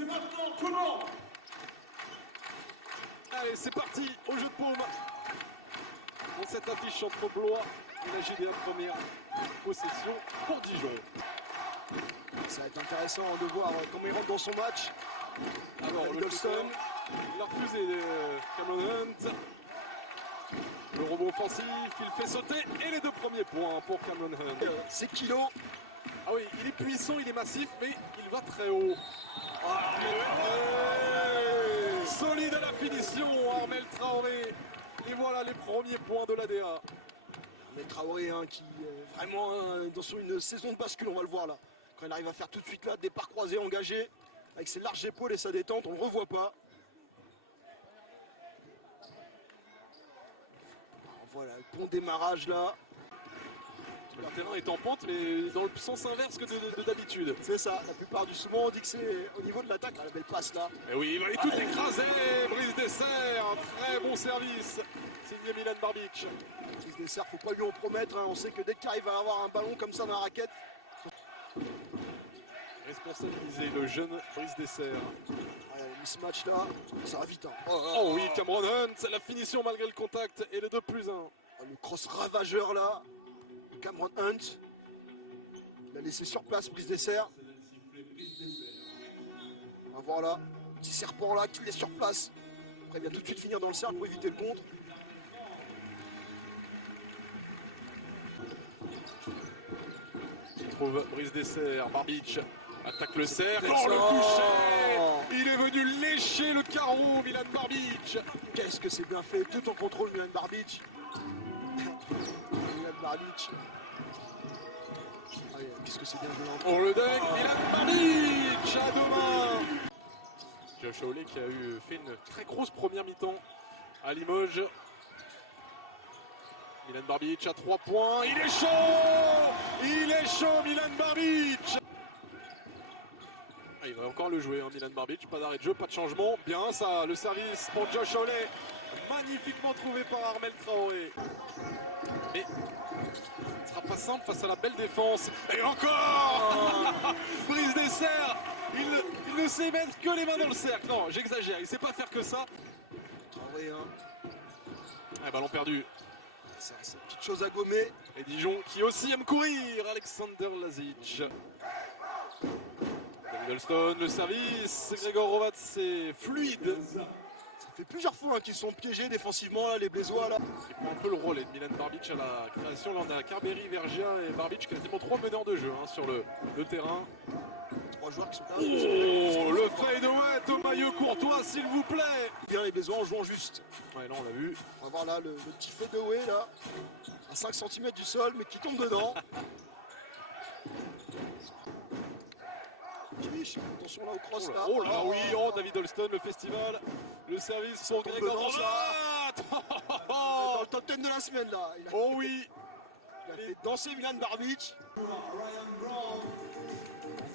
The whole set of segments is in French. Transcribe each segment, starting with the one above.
C'est maintenant, tout le monde. Allez, c'est parti au jeu de paume. Dans cette affiche entre Blois et la GDA première possession pour Dijon. Ça va être intéressant de voir comment il rentre dans son match. Alors, le Golston. il a refusé Cameron Hunt. Le robot offensif, il fait sauter et les deux premiers points pour Cameron Hunt. C'est kilos. Ah oui, il est puissant, il est massif, mais il va très haut. Solide à la finition, Armel Traoré. Et voilà les premiers points de l'ADA. Armel Traoré qui vraiment dans une saison de bascule, on va le voir là. Quand il arrive à faire tout de suite là, départ croisé, engagé, avec ses larges épaules et sa détente, on ne le revoit pas. Voilà, le bon démarrage là. Le terrain est en pente, mais dans le sens inverse que de d'habitude. C'est ça, la plupart du souvent on dit que c'est au niveau de l'attaque, la belle passe là. Et oui, il va aller tout écraser. Brise Dessert, un très bon service. Signé Milan Barbic. Brise Dessert, faut pas lui en promettre, on sait que dès qu'il arrive à avoir un ballon comme ça dans la raquette. Responsabiliser le jeune Brise Dessert. Ce match là, ça va vite. Oh oui, Cameron Hunt, la finition malgré le contact et le 2+1. Le cross ravageur là, Cameron Hunt. Il a laissé sur place Brise Dessert. On va voir là, petit serpent là qui laisse sur place. Après il vient tout de suite finir dans le cercle pour éviter le contre. Il trouve Brise Dessert, Barbic attaque le cercle, oh le toucher. Il est venu lécher le carreau, Milan Barbic. Qu'est-ce que c'est bien fait, tout en contrôle Milan Barbic. Milan Barbic. Qu'est-ce que c'est bien joué. Oh le dunk, Milan Barbic à deux mains. Josh Hawley qui a fait une très grosse première mi-temps à Limoges. Milan Barbic à 3 points, il est chaud. Il est chaud Milan Barbic. Il va encore le jouer, Milan Barbic, pas d'arrêt de jeu, pas de changement. Bien ça, le service pour Josh Hawley, magnifiquement trouvé par Armel Traoré. Mais ce ne sera pas simple face à la belle défense. Et encore Brise Dessert, il ne sait mettre que les mains dans le cercle. Non, j'exagère, il ne sait pas faire que ça. Traoré, Ballon perdu. C'est une petite chose à gommer. Et Dijon qui aussi aime courir, Alexander Lazic. Golston, le service, Grégor Rovat, c'est fluide. Ça fait plusieurs fois qu'ils sont piégés défensivement, là, les Blésois. Là. Il prend un peu le relais de Milan Barbic à la création. Là, on a Carberry, Vergia et Barbic, quasiment 3 meneurs de jeu sur le terrain. 3 joueurs qui sont là. Oh, le fadeaway au maillot courtois, s'il vous plaît. Bien les Blésois en jouant juste. Ouais, là, on l'a vu. On va voir là le petit fadeaway, là, à 5 cm du sol, mais qui tombe dedans. Attention là au cross là. Oh là oui, David Holston, le festival. Le service pour Grégor Rovat. Dans le top 10 de la semaine là. Oh oui. Il a fait danser Milan Barbic.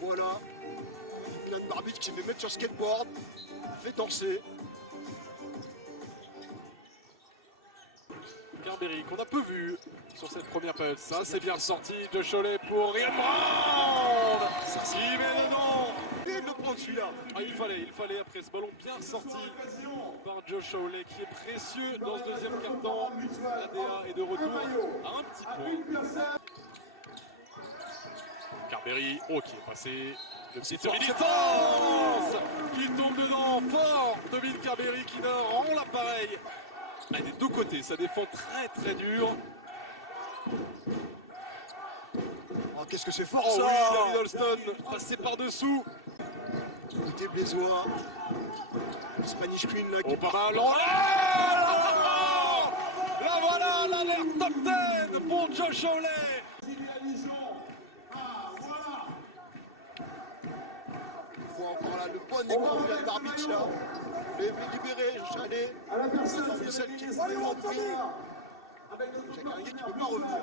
Voilà. Milan Barbic qui s'est fait mettre sur skateboard. Fait danser. Carberry qu'on a peu vu sur cette première période. Ça c'est bien sorti de Cholet pour Ryan Brown. Il met dedans. Et de le prendre celui-là. Il fallait après ce ballon bien sorti par Josh Hawley qui est précieux dans ce deuxième quart-temps. L'ADA est de retour à un petit point. Carberry, qui est passé. Le petit distance qui tombe dedans fort. Dominique Carberry qui rend l'appareil. Des deux côtés, ça défend très très dur. Oh, qu'est-ce que c'est fort ça. Oui, David Holston passé par-dessous. Côté Blésois. Spanish Queen là qui pas mal. Là voilà, l'alerte top 10 pour Josh Hawley. On voit encore là le bon écran de Milan Barbic là. Libéré, Chalet. C'est celle qui est vraiment pris. J'ai gagné qui ne peut pas revenir.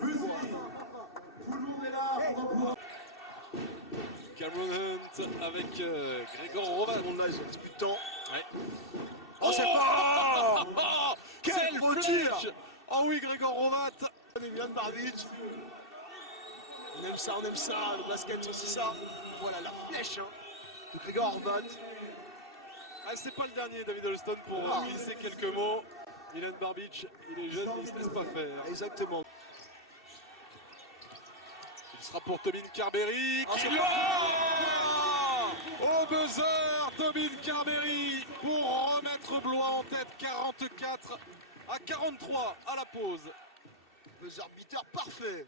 Tout le monde est là. Cameron Hunt avec Grégor Rovat. Tout le monde là, ils ont 18 temps. Ouais. Oh, c'est fort. Quel flèche. Oh oui, Grégor Rovat. Milan Barbic. On aime ça, le basket, c'est aussi ça. Voilà la flèche. de Gregor Horvat. Ah, c'est pas le dernier, David Holston, pour glisser quelques mots. Milan Barbic, il est jeune, il ne se laisse pas faire. Exactement. Il sera pour Tobin Carberry. Ah, Qui au buzzer, Tobin Carberry pour remettre Blois en tête, 44 à 43 à la pause. Buzzer beater parfait.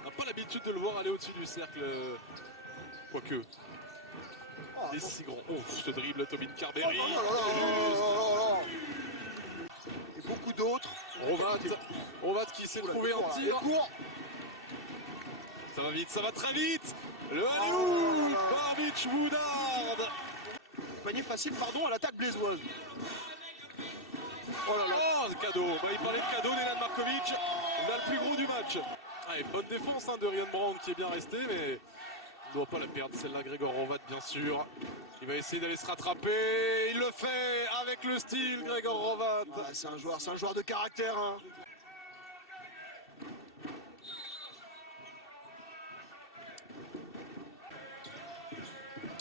On n'a pas l'habitude de le voir aller au-dessus du cercle, quoique. Ah, Il est si grand. Oh, ce dribble Tobin Carberry. Et beaucoup d'autres. Rovat qui s'est trouvé en tir. Ça va vite, ça va très vite. Le alley-oop, Barbic Woodard. Panier facile, pardon, à l'attaque blésoise. Oh là là, le cadeau. Bah, il parlait de cadeau d'Elan Markovic. Il a le plus gros du match. Ah, et bonne défense de Rian Brown qui est bien resté, mais il ne doit pas la perdre. Celle-là, Gregor Horvat, bien sûr. Il va essayer d'aller se rattraper. Il le fait avec le style, Gregor Horvat. Ah, c'est un joueur de caractère. Hein.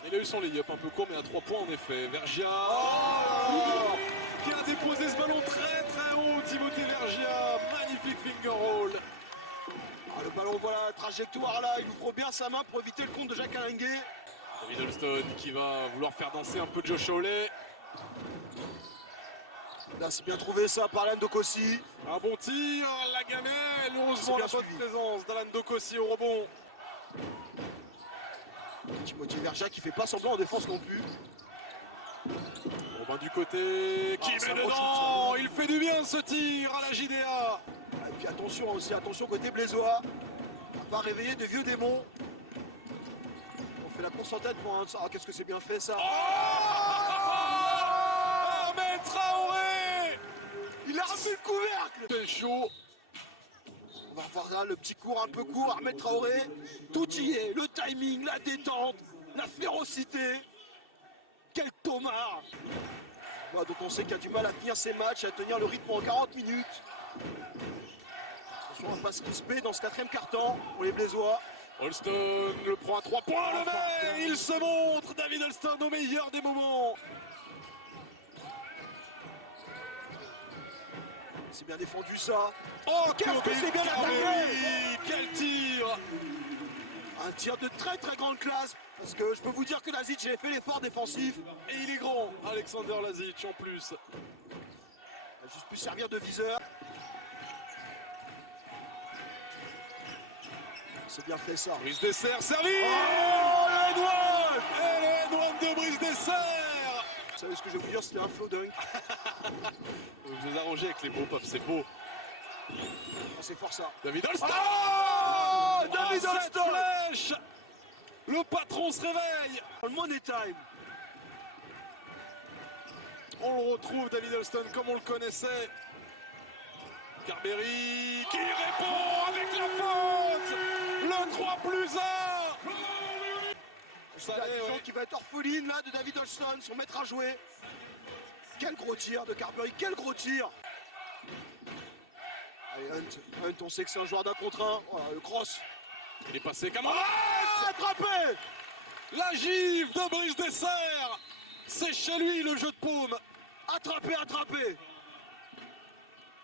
Il a eu son lay-up un peu court, mais à 3 points en effet. Vergia qui a déposé ce ballon très très haut. Timothée Vergia, magnifique finger roll. Ah, le ballon, voilà la trajectoire là. Il ouvre bien sa main pour éviter le compte de Jacques Alinguet. David Holston qui va vouloir faire danser un peu Josh Hawley. Là, c'est bien trouvé ça par Alain Dokossi. Un bon tir, la gamelle. Heureusement la bonne présence d'Alain Dokossi au rebond. Timothée Vergia qui fait pas semblant en défense non plus. Robin du côté, qui met dedans. Il fait du bien ce tir à la JDA. Et puis attention aussi, attention côté blésois. On va pas réveiller de vieux démons. On fait la course en tête pour un... Ah, qu'est-ce que c'est bien fait ça. Ahmed Traoré. Il a ramené le couvercle. C'est chaud. On va voir là le petit court un peu court, Ahmed Traoré. Tout y est, le timing, la détente, la férocité. Quel tomard. Bah, donc on sait qu'il a du mal à finir ses matchs, à tenir le rythme en 40 minutes. Attention, on va pas se crisper dans ce 4e quart-temps pour les Blésois. Holston le prend à 3 points, le met. Il se montre, David Holston au meilleur des moments. C'est bien défendu ça. Oh, qu'est-ce que c'est bien attaqué. Quel tir. Un tir de très très grande classe. Parce que je peux vous dire que Lazic a fait l'effort défensif. Et il est grand, Alexander Lazic en plus. Il a juste pu servir de viseur. C'est bien fait ça. Brice Dessert, servi. Oh, le N1. Et le N1 de Brice Dessert. Vous savez ce que je vais vous dire, c'était un flow dunk. Vous vous arrangez avec les beaux pop, c'est beau. Oh, c'est fort ça. David Holston. Oh, David Holston. Flèche. Le patron se réveille. Le money time. On le retrouve, David Holston, comme on le connaissait. Carberry qui répond avec la faute. Le 3+1. Ça qui va être orpheline là de David Holston, son maître à jouer. Quel gros tir de Carberry, quel gros tir. Allez, Hunt, on sait que c'est un joueur d'un contre un. Voilà, le cross. Il est passé Cameron. Attrapé. La gifle de Brice Dessert. C'est chez lui le jeu de paume. Attrapé.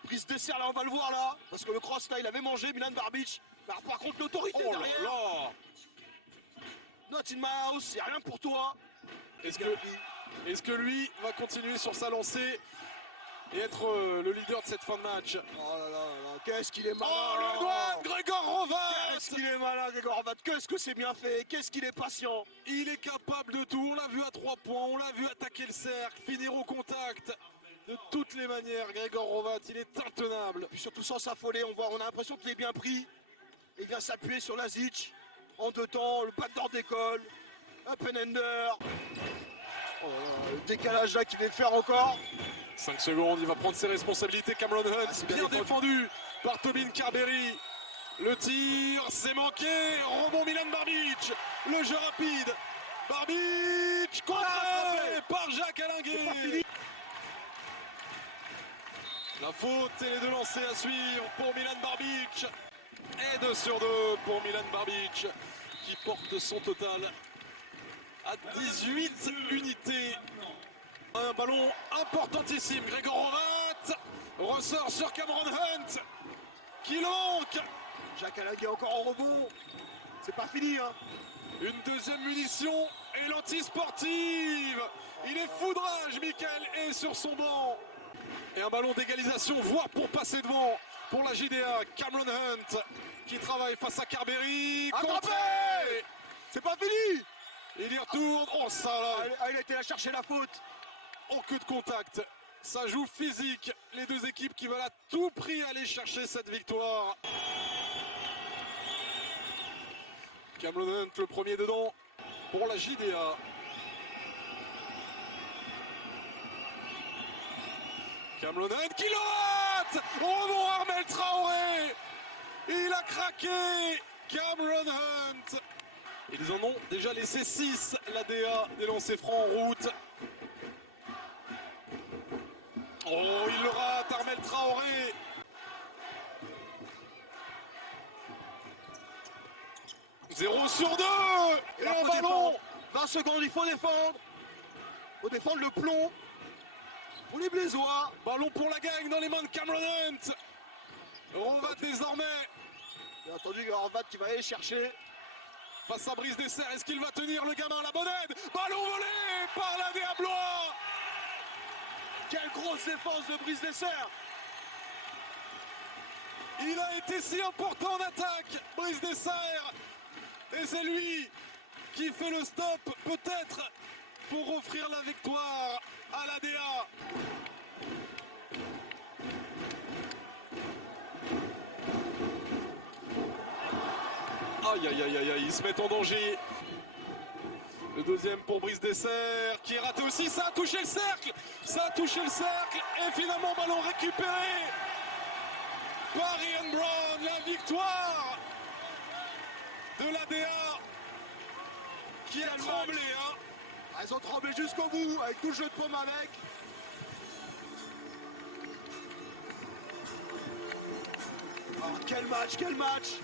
Brice Dessert là, on va le voir là. Parce que le cross là, il avait mangé Milan Barbic. Alors, par contre, l'autorité derrière. Là. Not in my house, c'est rien pour toi. Est-ce que lui va continuer sur sa lancée et être le leader de cette fin de match? Oh là là, qu'est-ce qu'il est malin. Oh, le doigt de Gregor Horvat. Qu'est-ce qu'il est malin, Gregor Horvat. Qu'est-ce que c'est bien fait. Qu'est-ce qu'il est patient. Il est capable de tout. On l'a vu à 3 points. On l'a vu attaquer le cercle, finir au contact. De toutes les manières, Gregor Horvat, il est intenable. Et puis surtout sans s'affoler, on a l'impression qu'il est bien pris. Il vient s'appuyer sur Lazic. En 2 temps, le backdoor décolle. Up and under. Oh là là, le décalage là qu'il vient de faire encore. 5 secondes, il va prendre ses responsabilités. Cameron Hunt, bien défendu par Tobin Carberry. Le tir, c'est manqué. Rebond Milan Barbic. Le jeu rapide. Barbic, contré par Jacques Alinguet. La faute et les 2 lancers à suivre pour Milan Barbic. Et 2 sur 2 pour Milan Barbic, qui porte son total à 18 unités. Un ballon importantissime. Gregor Rovat ressort sur Cameron Hunt qui le manque. Jacques Alain qui est encore en rebond. C'est pas fini, hein. Une deuxième munition et l'anti-sportive. Il est foudrage, Michael est sur son banc. Et un ballon d'égalisation, voire pour passer devant pour la JDA. Cameron Hunt qui travaille face à Carberry. Attrapé. C'est pas fini. Il y retourne. Oh ça là. Il a été là chercher la faute. En queue de contact. Ça joue physique. Les deux équipes qui veulent à tout prix aller chercher cette victoire. Cameron Hunt le premier dedans pour la JDA. Cameron Hunt qui le rate. Oh non, Armel Traoré. Il a craqué. Cameron Hunt. Ils en ont déjà laissé 6. L'ADA des lancers francs en route. Oh, il le rate, Armel Traoré. Zéro sur 2. Et un ballon. 20 secondes, il faut défendre. Il faut défendre le plomb. Pour les Blésois. Ballon pour la gagne dans les mains de Cameron Hunt. Rovat désormais. Bien entendu, Horvat qui va aller chercher. Face à Brice Dessert, est-ce qu'il va tenir le gamin? La bonne aide. Ballon volé par la Diablois. Quelle grosse défense de Brice Dessert. Il a été si important en attaque, Brice Dessert. Et c'est lui qui fait le stop, peut-être, pour offrir la victoire à l'ADA. Aïe, aïe, aïe, aïe, aïe, ils se mettent en danger. Le deuxième pour Brice Dessert, qui est raté aussi. Ça a touché le cercle. Ça a touché le cercle. Et finalement, ballon récupéré par Ian Brown. La victoire de l'ADA qui a tremblé. Hein. Elles ont tremblé jusqu'au bout, avec tout le jeu de paume avec. Oh, quel match, quel match.